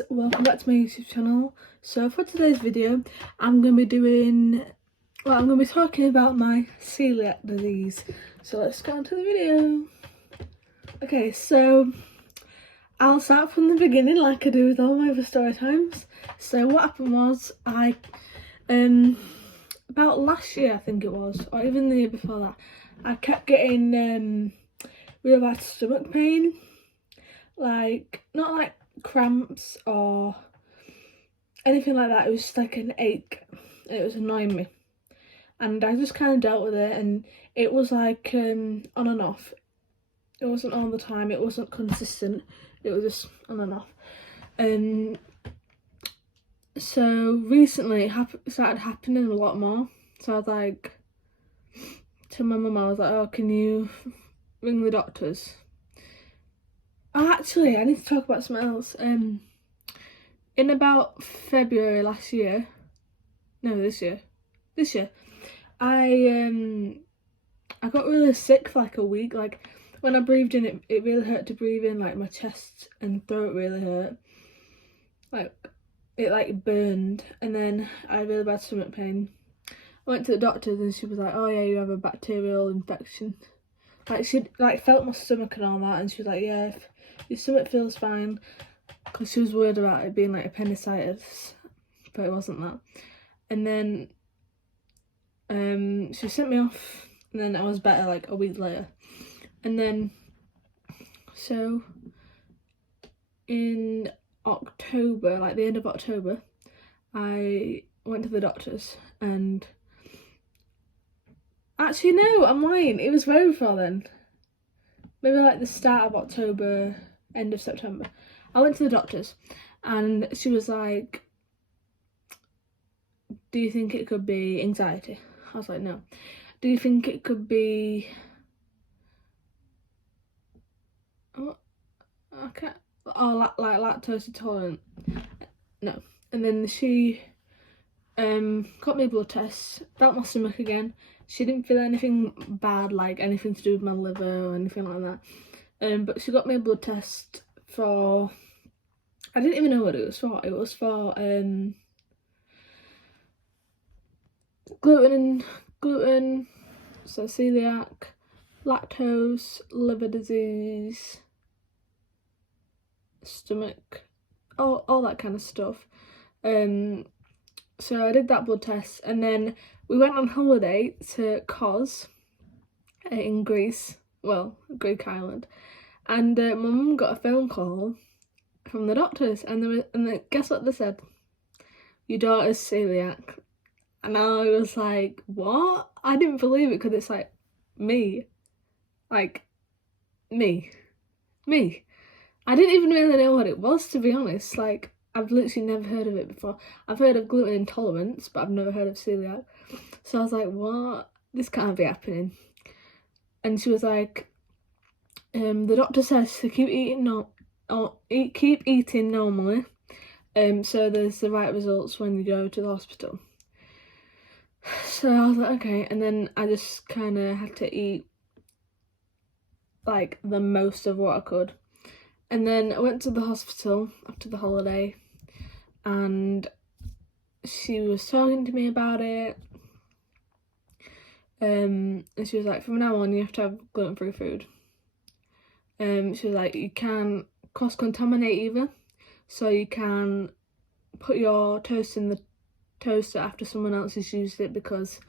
guys, welcome back to my YouTube channel. So for today's video I'm going to be talking about my celiac disease. So let's get on to the video. Okay, so I'll start from the beginning like I do with all my other story times. So what happened was I about last year I think it was, or even the year before that, I kept getting really bad stomach pain, like not like cramps or anything like that. It was just like an ache. It was annoying me, and I just kind of dealt with it, and it was like on and off. It wasn't all the time, it wasn't consistent, it was just on and off. So recently it started happening a lot more, so I was like to my mum, I was like, oh, can you ring the doctors? Oh, actually, I need to talk about something else. In about February last year, no, this year, I got really sick for like a week. Like when I breathed in, it really hurt to breathe in. Like my chest and throat really hurt. Like it like burned, and then I had really bad stomach pain. I went to the doctors and she was like, "Oh yeah, you have a bacterial infection." Like she like felt my stomach and all that, and she was like, "Yeah, if your stomach feels fine," because she was worried about it being like appendicitis, but it wasn't that. And then she sent me off, and then I was better like a week later. And then so in October, like the end of October, I went to the doctors, and actually no, I'm lying, it was way before then, maybe like the start of October, end of September. I went to the doctors and she was like, do you think it could be anxiety? I was like, no. Do you think it could be like lactose intolerant? No. And then she got me blood tests, felt my stomach again. She didn't feel anything bad, like anything to do with my liver or anything like that. But she got me a blood test for, I didn't even know what it was for. It was for gluten, so celiac, lactose, liver disease, stomach, all that kind of stuff. So I did that blood test, and then we went on holiday to Kos in Greece, well, Greek island, and my mum got a phone call from the doctors, and guess what they said? Your daughter's celiac. And I was like, what? I didn't believe it, because it's like me. Like, me. I didn't even really know what it was, to be honest. Like, I've literally never heard of it before. I've heard of gluten intolerance, but I've never heard of celiac. So I was like, what? This can't be happening. And she was like, the doctor says to keep eating normally. So there's the right results when you go to the hospital. So I was like, okay, and then I just kind of had to eat like the most of what I could. And then I went to the hospital after the holiday, and she was talking to me about it. And she was like, from now on you have to have gluten-free food. She was like, you can cross-contaminate either, so you can put your toast in the toaster after someone else has used it, because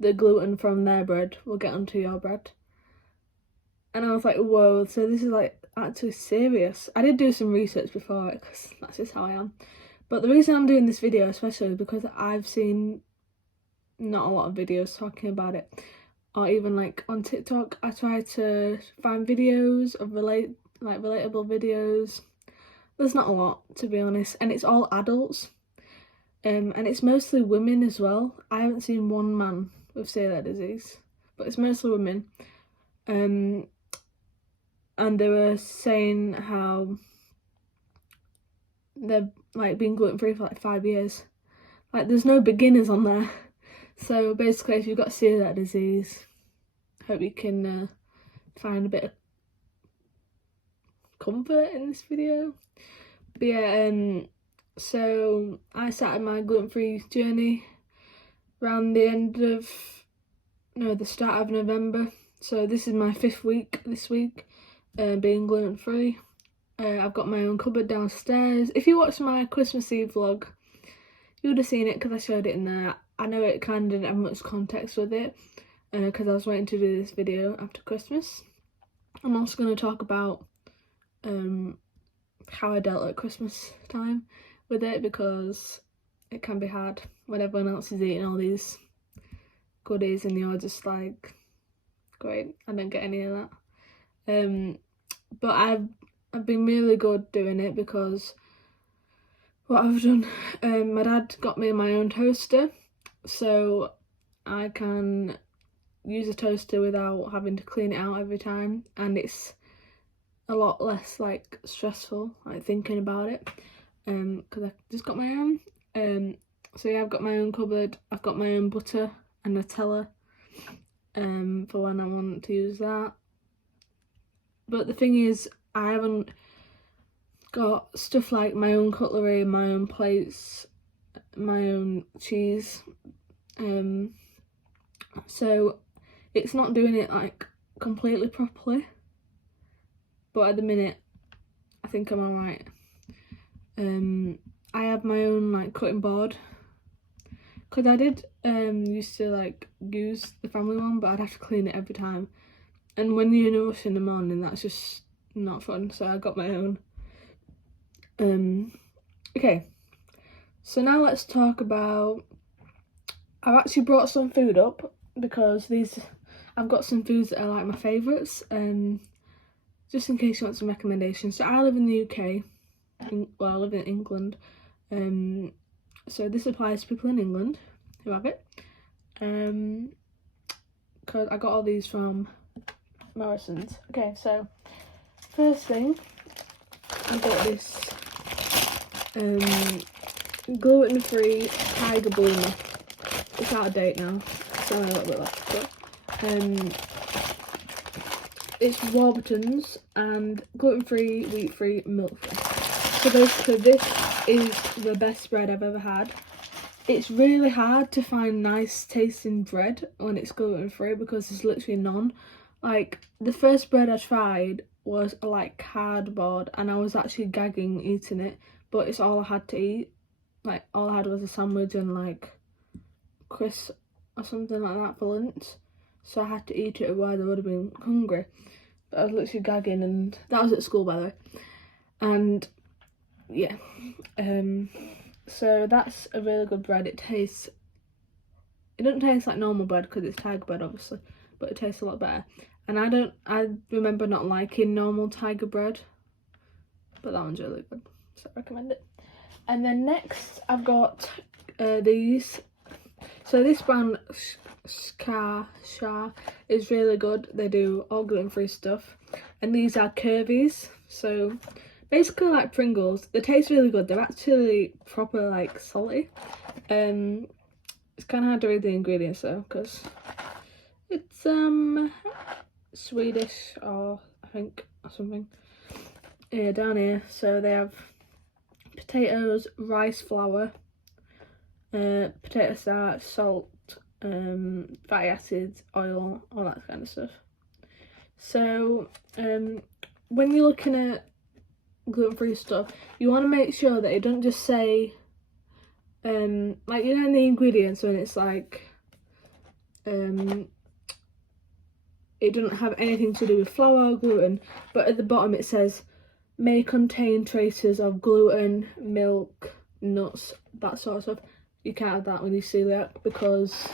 the gluten from their bread will get onto your bread. And I was like, whoa, so this is like actually serious. I did do some research before it, because that's just how I am. But the reason I'm doing this video especially is because I've seen not a lot of videos talking about it, or even like on TikTok. I try to find videos of relatable videos. There's not a lot, to be honest, and it's all adults. And it's mostly women as well. I haven't seen one man with celiac disease, but it's mostly women. And they were saying how they've like been gluten-free for like 5 years. Like there's no beginners on there. So basically, if you've got celiac disease, hope you can find a bit of comfort in this video. But yeah, So I started my gluten-free journey around the start of November. So this is my 5th week this week, being gluten-free. I've got my own cupboard downstairs. If you watched my Christmas Eve vlog, you would have seen it because I showed it in there. I know it kind of didn't have much context with it because I was waiting to do this video after Christmas. I'm also going to talk about how I dealt at Christmas time with it, because it can be hard when everyone else is eating all these goodies and you're just like, great, I don't get any of that. But I've been really good doing it, because what I've done, my dad got me my own toaster, so I can use a toaster without having to clean it out every time, and it's a lot less like stressful, like thinking about it, because I just got my own. So yeah, I've got my own cupboard. I've got my own butter and Nutella, for when I want to use that. But the thing is, I haven't got stuff like my own cutlery, my own plates, my own cheese. So it's not doing it like completely properly. But at the minute, I think I'm alright. I have my own like cutting board, because I did used to like use the family one, but I'd have to clean it every time, and when you're in a rush in the morning, that's just not fun. So I got my own. Okay, so now let's talk about, I've actually brought some food up because I've got some foods that are like my favourites, just in case you want some recommendations. So I live in the UK, I live in England, so this applies to people in England who have it, because I got all these from Morrison's. Okay, so first thing, I got this gluten-free tiger bloomer. It's out of date now, so I'm a little bit left, but it's Warburton's and gluten-free, wheat-free, milk-free. So basically this is the best bread I've ever had. It's really hard to find nice tasting bread when it's gluten-free, because there's literally none. Like, the first bread I tried was like cardboard, and I was actually gagging eating it, but it's all I had to eat. Like, all I had was a sandwich and like crisps or something like that for lunch, so I had to eat it, otherwise I would have been hungry. But I was literally gagging, and that was at school, by the way. And yeah, so that's a really good bread. It doesn't taste like normal bread because it's tiger bread, obviously, but it tastes a lot better. And I remember not liking normal tiger bread, but that one's really good, so I recommend it. And then next I've got these. So this brand, Shah, is really good. They do all gluten-free stuff, and these are curvies. So basically like Pringles. They taste really good. They're actually proper like salty. It's kind of hard to read the ingredients though, because it's Swedish, or I think, or something. Yeah, down here. So they have potatoes, rice flour, potato starch, salt, fatty acids, oil, all that kind of stuff. So when you're looking at gluten-free stuff, you want to make sure that it doesn't just say like, you know, in the ingredients when it's like it doesn't have anything to do with flour or gluten, but at the bottom it says may contain traces of gluten, milk, nuts, that sort of stuff. You can't have that when you celiac, because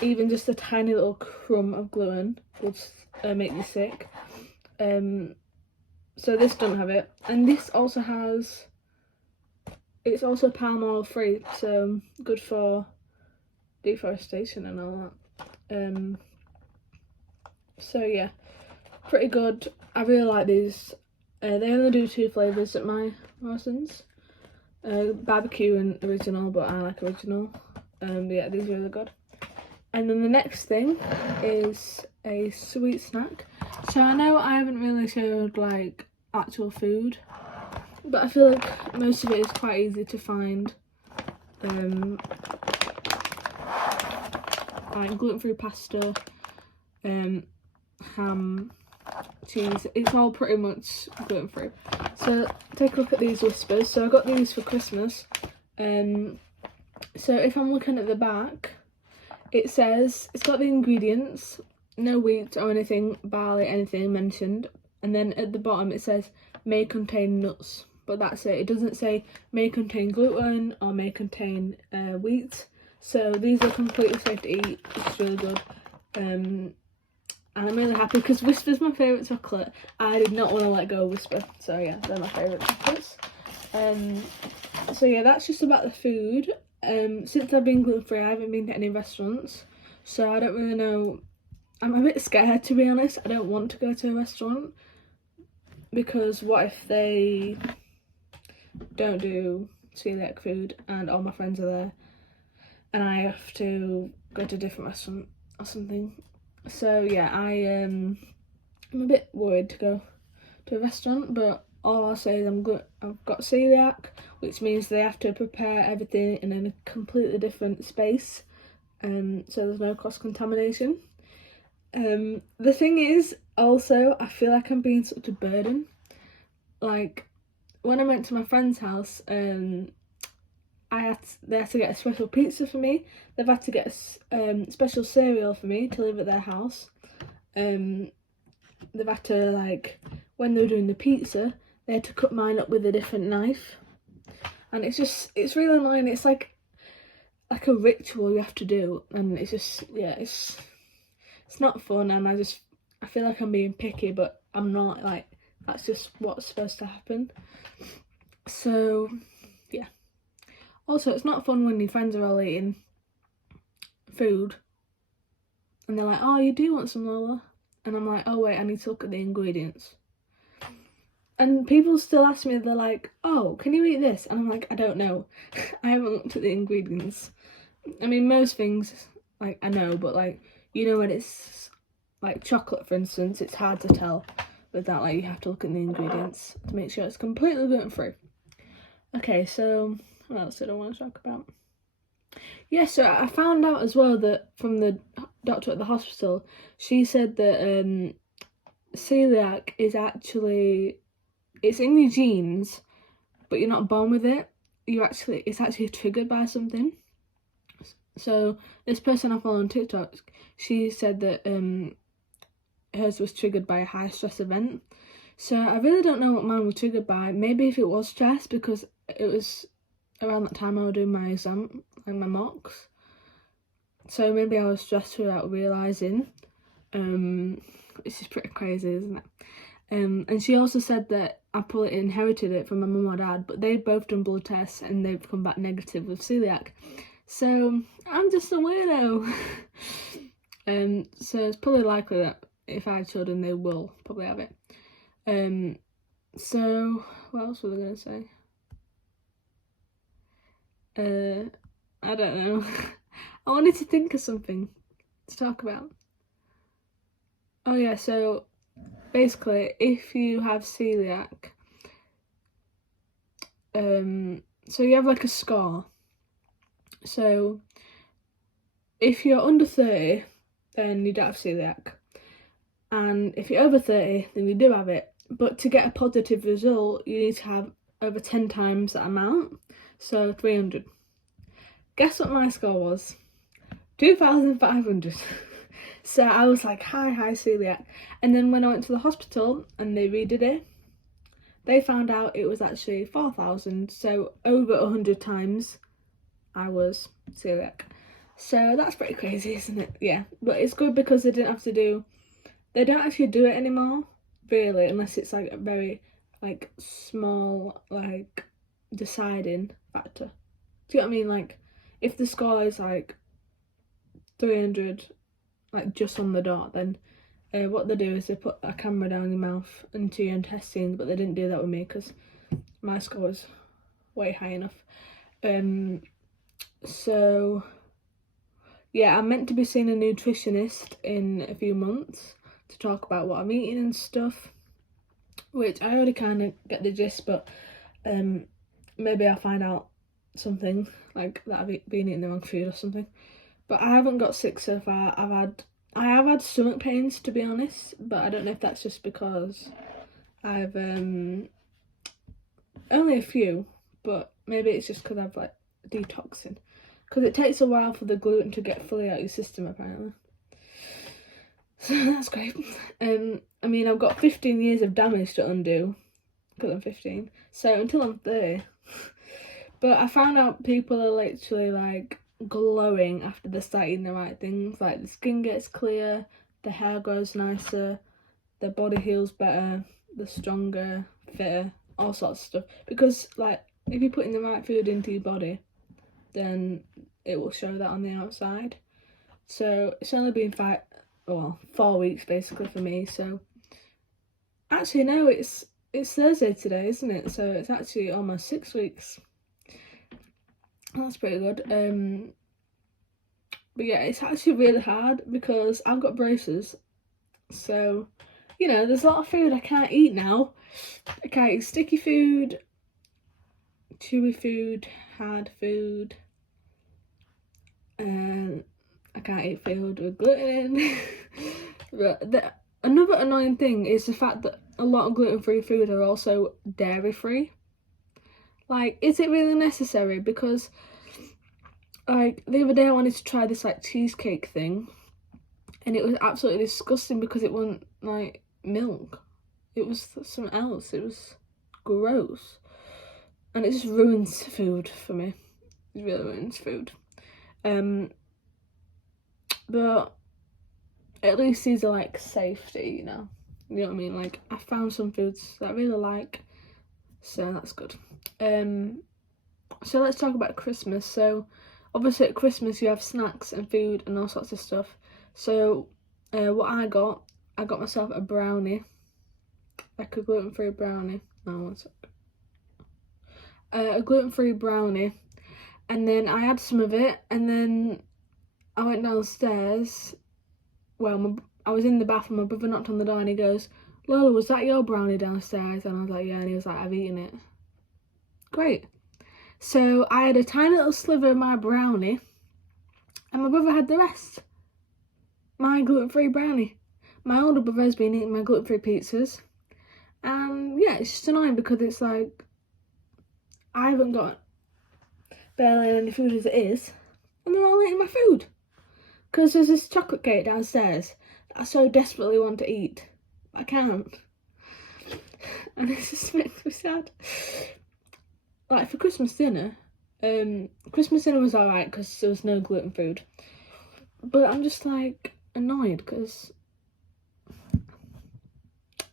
even just a tiny little crumb of gluten would make you sick. So this doesn't have it, and this also has, it's also palm oil free, so good for deforestation and all that. So yeah, pretty good. I really like these. They only do 2 flavours at my Morrison's, barbecue and original, but I like original. But yeah, these are really good. And then the next thing is a sweet snack. So I know I haven't really showed like actual food but I feel like most of it is quite easy to find. Like gluten-free pasta, ham, cheese, it's all pretty much gluten-free. So take a look at these whispers. So I got these for Christmas. So if I'm looking at the back, it says it's got the ingredients, no wheat or anything, barley, anything mentioned, and then at the bottom it says may contain nuts, but that's it. It doesn't say may contain gluten or may contain wheat. So these are completely safe to eat. It's really good. And I'm really happy because Whisper's my favourite chocolate. I did not want to let go of Whisper. So yeah, they're my favourite chocolates. So yeah, that's just about the food. Since I've been gluten-free, I haven't been to any restaurants. So I don't really know. I'm a bit scared, to be honest. I don't want to go to a restaurant. Because what if they don't do celiac food and all my friends are there and I have to go to a different restaurant or something. So yeah, I'm a bit worried to go to a restaurant, but all I'll say is I've got celiac, which means they have to prepare everything in a completely different space, so there's no cross-contamination. The thing is, also, I feel like I'm being such a burden. Like, when I went to my friend's house, they had to get a special pizza for me. They've had to get a special cereal for me to live at their house. They've had to, like, when they were doing the pizza, they had to cut mine up with a different knife. And it's really annoying. It's like a ritual you have to do, and it's just, yeah, it's not fun, and I feel like I'm being picky, but I'm not. Like, that's just what's supposed to happen. So yeah. Also, it's not fun when your friends are all eating food and they're like, oh, you do want some, Lola? And I'm like, oh wait, I need to look at the ingredients. And people still ask me, they're like, oh, can you eat this? And I'm like, I don't know. I haven't looked at the ingredients. I mean, most things, like, I know, but, like, you know, when it's, like, chocolate, for instance, it's hard to tell with that. Like, you have to look at the ingredients to make sure it's completely gluten-free. Okay, so what else did I want to talk about? Yeah, so I found out as well that from the doctor at the hospital, she said that celiac is actually, it's in your genes, but you're not born with it. It's actually triggered by something. So this person I follow on TikTok, she said that hers was triggered by a high stress event. So I really don't know what mine was triggered by. Maybe if it was stress, because it was around that time I was doing my exam, like my mocks. So maybe I was stressed without realising. This is pretty crazy, isn't it? And she also said that I probably inherited it from my mum or dad, but they've both done blood tests and they've come back negative with celiac. So I'm just a weirdo. So it's probably likely that if I had children, they will probably have it. So what else was I gonna say? I don't know. I wanted to think of something to talk about. Oh yeah, so basically, if you have celiac, so you have like a scar. So if you're under 30, then you don't have celiac. And if you're over 30, then you do have it. But to get a positive result, you need to have over 10 times that amount. So 300. Guess what my score was? 2,500. So I was like, high celiac. And then when I went to the hospital and they redid it, they found out it was actually 4,000. So over 100 times I was celiac. So that's pretty crazy, isn't it? Yeah, but it's good because they don't actually do it anymore, really, unless it's like a very like small like deciding factor. Do you know what I mean? Like, if the score is like 300, like just on the dot, then what they do is they put a camera down your mouth into your intestines, but they didn't do that with me because my score was way high enough. So yeah, I'm meant to be seeing a nutritionist in a few months to talk about what I'm eating and stuff, which I already kind of get the gist, but Maybe I'll find out something like that I've been eating the wrong food or something. But I haven't got sick so far. I have had stomach pains, to be honest, but I don't know if that's just because I've only a few, but maybe it's just because I've like detoxing, because it takes a while for the gluten to get fully out your system apparently. So that's great. I mean, I've got 15 years of damage to undo because I'm 15, so until I'm 30. But I found out people are literally like glowing after they start eating the right things. Like the skin gets clear, the hair grows nicer, the body heals better, the stronger, fitter, all sorts of stuff. Because like if you're putting the right food into your body, then it will show that on the outside. So it's only been 4 weeks basically for me. So actually no, it's Thursday today, isn't it? So it's actually almost 6 weeks. That's pretty good. But yeah, it's actually really hard because I've got braces. So, you know, there's a lot of food I can't eat now. I can't eat sticky food, chewy food, hard food, and I can't eat food with gluten in. But another annoying thing is the fact that a lot of gluten-free food are also dairy-free. Like, is it really necessary? Because, like, the other day I wanted to try this, like, cheesecake thing, and it was absolutely disgusting because it wasn't, like, milk. It was something else. It was gross. And it just ruins food for me. It really ruins food. But at least these are, like, safe to eat now. You know what I mean? Like, I found some foods that I really like, so that's good. So let's talk about Christmas. So obviously at Christmas you have snacks and food and all sorts of stuff. So what I got myself a brownie, like a gluten-free brownie. No, one sec. A gluten-free brownie, and then I had some of it, and then I went downstairs. Well, I was in the bathroom, my brother knocked on the door and he goes, "Lola, was that your brownie downstairs?" And I was like, "Yeah," and he was like, "I've eaten it." Great. So I had a tiny little sliver of my brownie, and my brother had the rest. My gluten-free brownie. My older brother has been eating my gluten-free pizzas, and yeah, it's just annoying because it's like I haven't got barely any food as it is, and they're all eating my food. Because there's this chocolate cake downstairs that I so desperately want to eat, but I can't, and it just makes me sad. Like for Christmas dinner was alright because there was no gluten food, but I'm just like annoyed because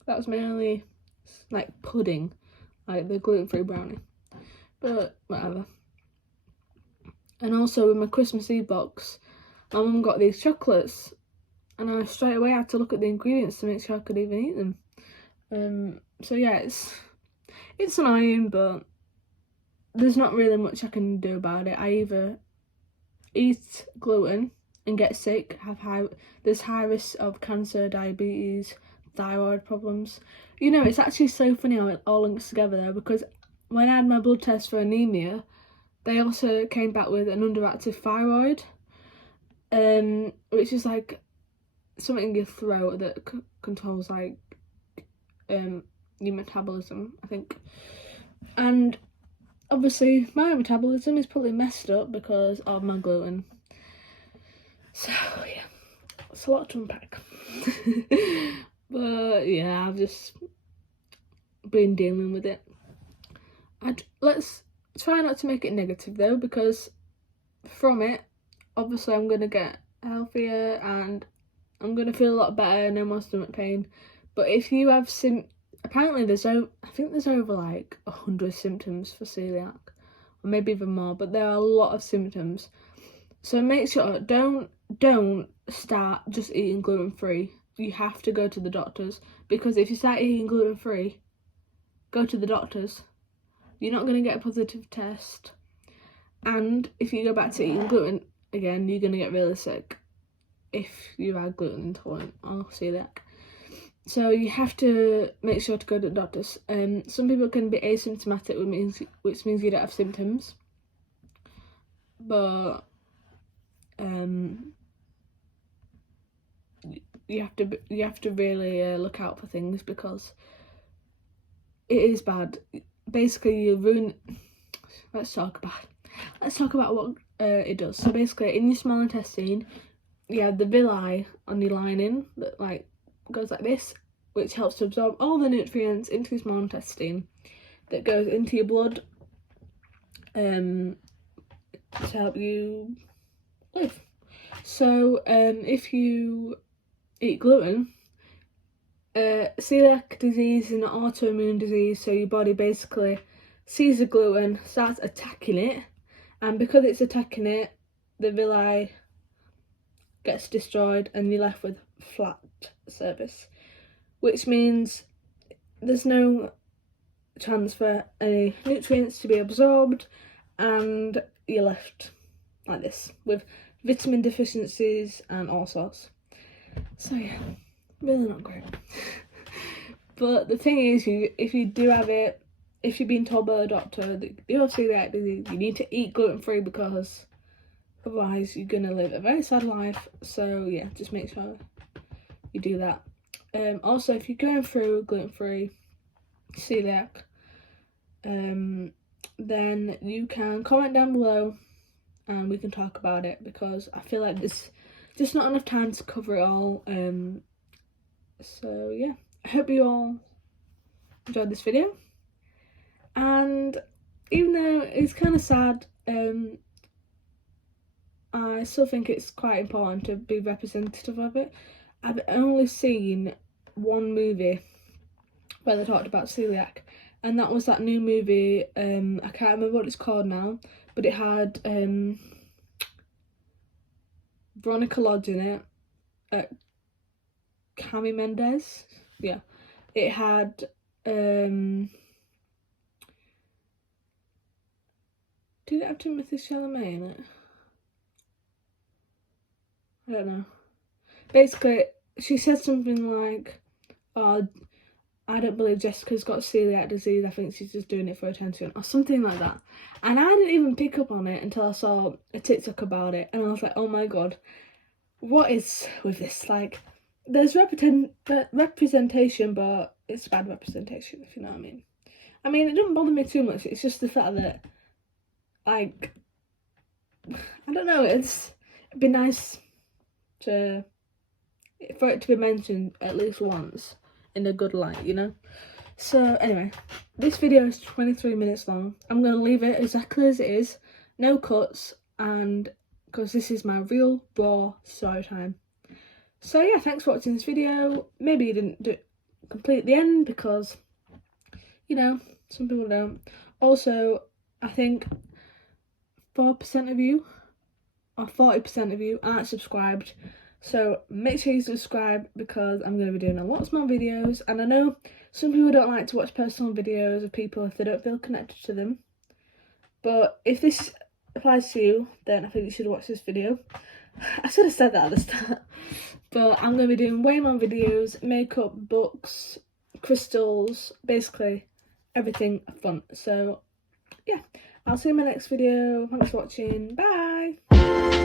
that was my only like pudding, like the gluten-free brownie, but whatever. And also with my Christmas Eve box, my mum got these chocolates, and I straight away had to look at the ingredients to make sure I could even eat them. So yeah, it's annoying, but there's not really much I can do about it. I either eat gluten and get sick, there's high risk of cancer, diabetes, thyroid problems. You know, it's actually so funny how it all links together though, because when I had my blood test for anemia, they also came back with an underactive thyroid, which is like something in your throat that controls like your metabolism, I think. And obviously my metabolism is probably messed up because of my gluten. So yeah, it's a lot to unpack. But yeah, I've just been dealing with it. Let's try not to make it negative though, because from it, obviously I'm going to get healthier and I'm going to feel a lot better, no more stomach pain. But if you have apparently I think there's over like 100 symptoms for celiac, or maybe even more, but there are a lot of symptoms. So make sure, don't start just eating gluten-free. You have to go to the doctors, because if you start eating gluten-free, go to the doctors. You're not going to get a positive test, and if you go back to eating gluten again, you're going to get really sick if you are gluten intolerant or celiac. So you have to make sure to go to the doctors. Some people can be asymptomatic, which means you don't have symptoms. But you have to really look out for things, because it is bad. Basically, you ruin. Let's talk about what it does. So basically, in your small intestine, you have the villi on your lining that like goes like this, which helps to absorb all the nutrients into your small intestine that goes into your blood to help you live. So if you eat gluten, celiac disease is an autoimmune disease, so your body basically sees the gluten, starts attacking it, and because it's attacking it, the villi gets destroyed and you're left with flat surface, which means there's no chance for any nutrients to be absorbed, and you're left like this with vitamin deficiencies and all sorts. So yeah, really not great. But the thing is, if you do have it, if you've been told by the doctor that you have celiac disease, you need to eat gluten-free, because otherwise you're gonna live a very sad life. So yeah, just make sure you do that. Also, if you're going through gluten-free celiac, then you can comment down below and we can talk about it, because I feel like there's just not enough time to cover it all. So yeah, I hope you all enjoyed this video, and even though it's kind of sad, I still think it's quite important to be representative of it. I've only seen one movie where they talked about celiac, and that was that new movie, I can't remember what it's called now, but it had Veronica Lodge in it, Cami Mendes, yeah. It had did it have Timothy Chalamet in it? I don't know. Basically, she said something like, "Oh, I don't believe Jessica's got celiac disease, I think she's just doing it for attention," or something like that. And I didn't even pick up on it until I saw a TikTok about it, and I was like, oh my god, what is with this? Like, there's representation, but it's bad representation, if you know what I mean. I mean, it doesn't bother me too much, it's just the fact that, like, I don't know, it'd be nice for it to be mentioned at least once in a good light, you know? So anyway, this video is 23 minutes long. I'm going to leave it exactly as it is, no cuts, and because this is my real raw story time. So yeah, thanks for watching this video. Maybe you didn't complete the end, because, you know, some people don't. Also, I think 4% of you or 40% of you aren't subscribed, so make sure you subscribe, because I'm going to be doing a lot more videos. And I know some people don't like to watch personal videos of people if they don't feel connected to them, but if this applies to you, then I think you should watch this video. I should have said that at the start. But I'm going to be doing way more videos, makeup, books, crystals, basically everything fun. So yeah, I'll see you in my next video. Thanks for watching. Bye!